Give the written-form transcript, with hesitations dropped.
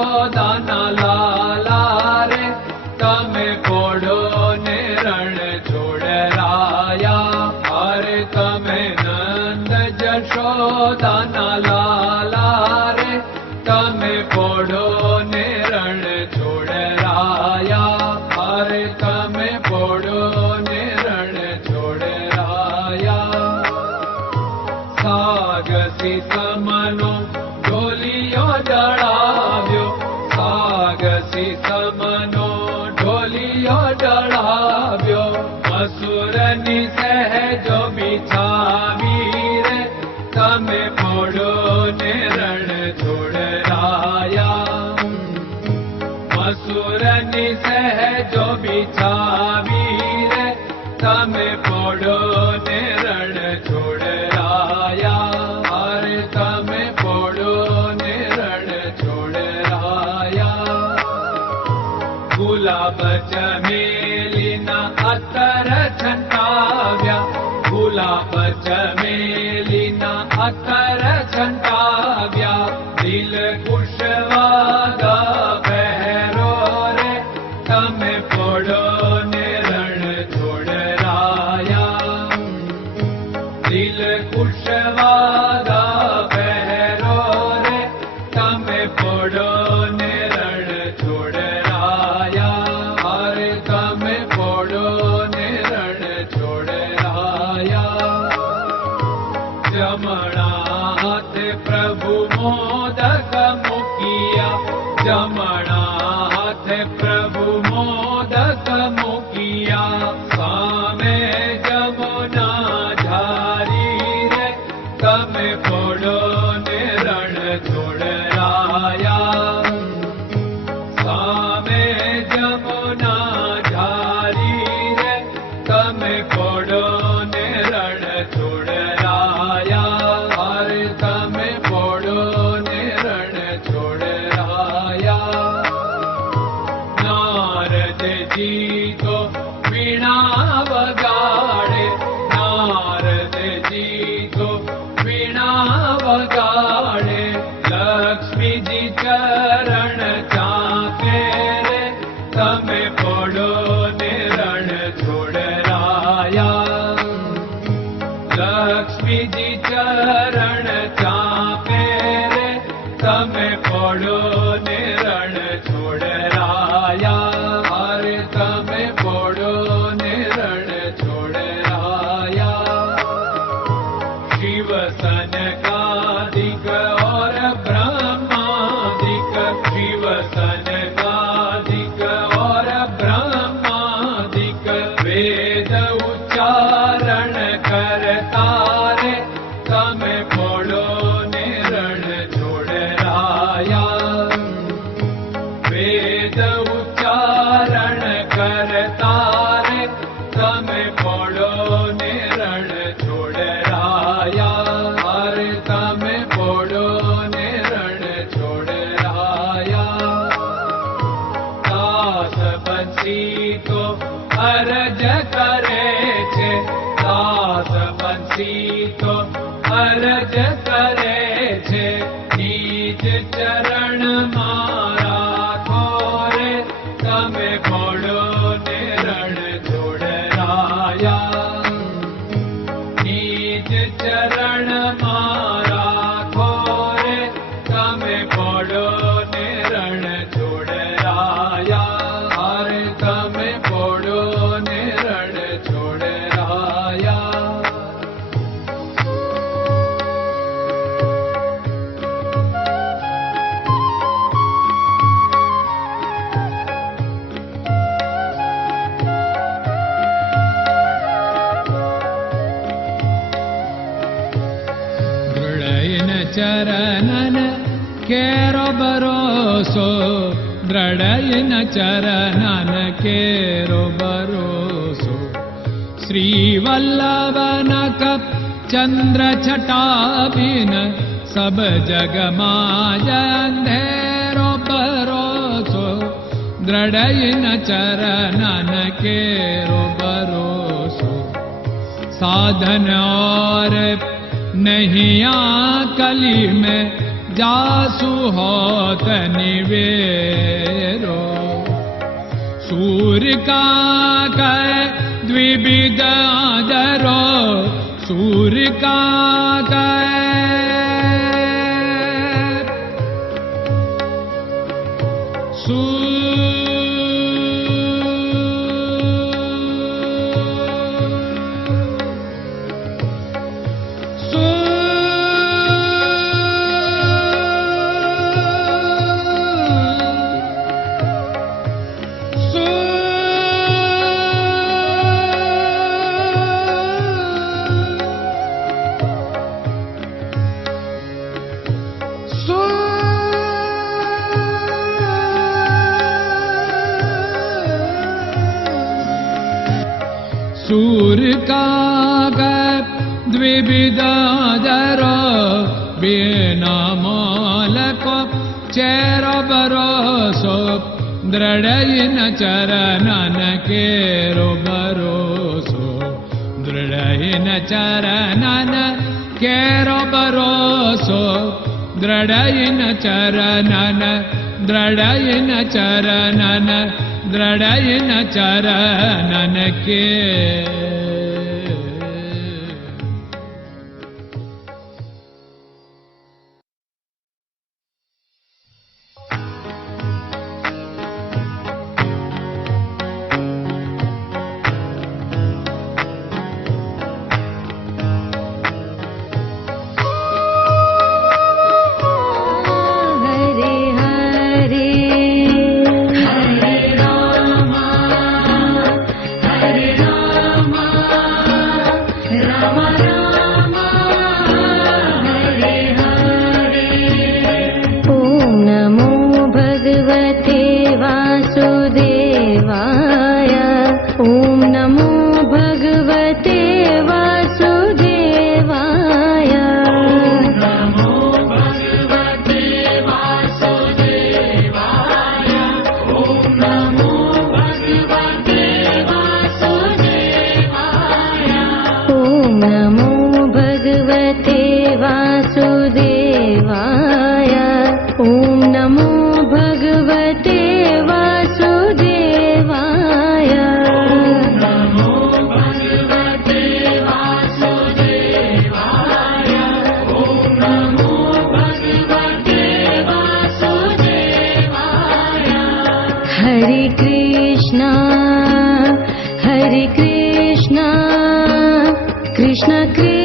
જશોદાના લાલા રે તમે પોડો ને રણ છોડરાયા. અરે તમે નંદ જશોદાના લાલા રે તમે પોડો ને રણ છોડરાયા. અરે તમે પોડો ને રણ છોડરાયા. સાગસી સમનો ઢોલિયો ડળાવ્યો, સાગસી સમનો ઢોલિયો ડળાવ્યો. મસૂરની સહેજો બિછાવી રે તમે પોડો ને રણ છોડરાયા. મસૂરની સહેજો બિછાવી રે તમે પોડો ને રણ છોડરાયા. અરે તમે પોડો ને રણ છોડરાયા. ગુલાબ ચમેલીના અત્તર છંટાવ્યા, ગુલાબ ચમેલીના અત્તર છંટાવ્યા. દિલ કુશવાદા પહેરો રે તમે પોડો ને રણ છોડરાયા. દિલ કુશવાદા પહેરો રે તમે પોડો ને રણ છોડરાયા. અરે તમે પોડો ને રણ છોડરાયા. જમણા હાથે પ્રભુ મોદક મૂકિયા, જમણા હાથે પ્રભુ મોદક મૂકિયા. સામે જમુના ઝારી રે તમે પોડો ને રણ છોડરાયા. સામે જમુના ઝારી રે તમે પોડો ને રણ છોડરાયા. અરે તમે પોડો ને રણ છોડરાયા. નારદજી તો વીણા વગાડે, નારદજી તો વીણા વગાડે. લક્ષ્મીજી ચરણ ચાકે રે તમે પોડો ને રણ છોડરાયા. લક્ષ્મીજી ચરણ ચાપે રે તમે પોડો ને રણ છોડરાયા. અરે તમે પોડો ને રણ છોડરાયા. શિવ સનકાદિક और ब्रह्मादिक, शिव सनकादिक और ब्रह्मादिक. वेद उच्चारण करता रे તમે પોડો ને રણ છોડરાયા. વેદ ઉચ્ચારણ કરતા રે તમે પોડો ને રણ છોડરાયા. અરે તમે પોડો ને રણ છોડરાયા. દાસ બંસી તો અરજ કરે છે, દાસ બંસી તો અરજ કરે છે. નીચ ચરણ મારા ખોરે તમે પોડો ને રણ છોડરાયા. નીચ ચરણ મારા ખોરે તમે પોડો ને રણ છોડરાયા. અરે તમે પોડો ને રણ છોડરાયા. ચરણન કેરો ભરોસો, દ્રઢયન ચરણન કેરો ભરોસો. શ્રી વલ્લભન કપ ચંદ્ર છટાબિન સબ જગમાં અંધેરો ભરોસો. દ્રઢયન ચરણન કેરો ભરોસો. साधन और नहीं कली में जासु होत निवेरो। सूर्य का कै द्विविध आदरो, सूर्य का सूर्य का द्विविधादरो, बिना मोल को चेर भरोसो, दृढ़ चरणन केरो भरोसो, दृढ़ चरणन केरो भरोसो, दृढ़ चरणन, दृढ़ चरणन, दृढ़ चरणन के। Krishna Krishna